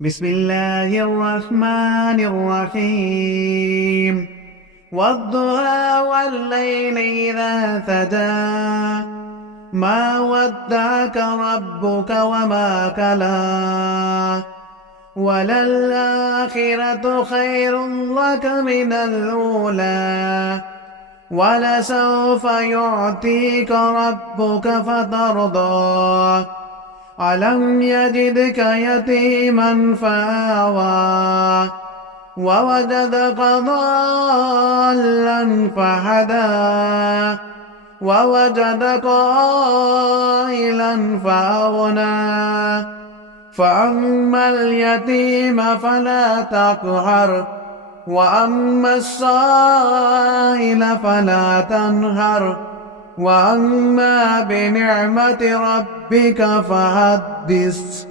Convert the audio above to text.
بسم الله الرحمن الرحيم والضحى والليل إذا سجى ما ودعك ربك وما كلا وللآخرة خير لك من الأولى ولسوف يعطيك ربك فترضى ألم يجدك يتيما فآوى ووجدك ضالا فهدى ووجدك عائلا فأغنى فأما اليتيم فلا تقهر وأما السائل فلا تنهر وأما بنعمة ربك فحدث.